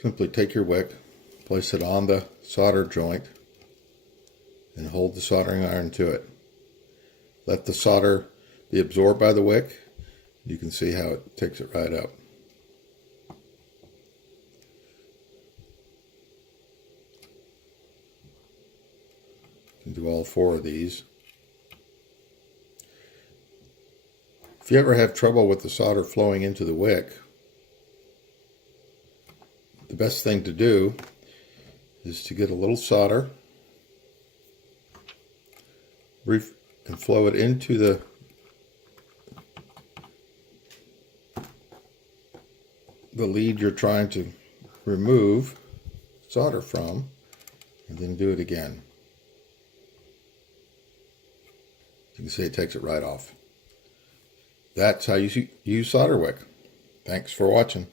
Simply take your wick, place it on the solder joint, and hold the soldering iron to it. Let the solder be absorbed by the wick. You can see how it takes it right up. You can do all 4 of these. If you ever have trouble with the solder flowing into the wick, the best thing to do is to get a little solder and flow it into the lead you're trying to remove solder from, and then do it again. You can see it takes it right off. That's how you use solder wick. Thanks for watching.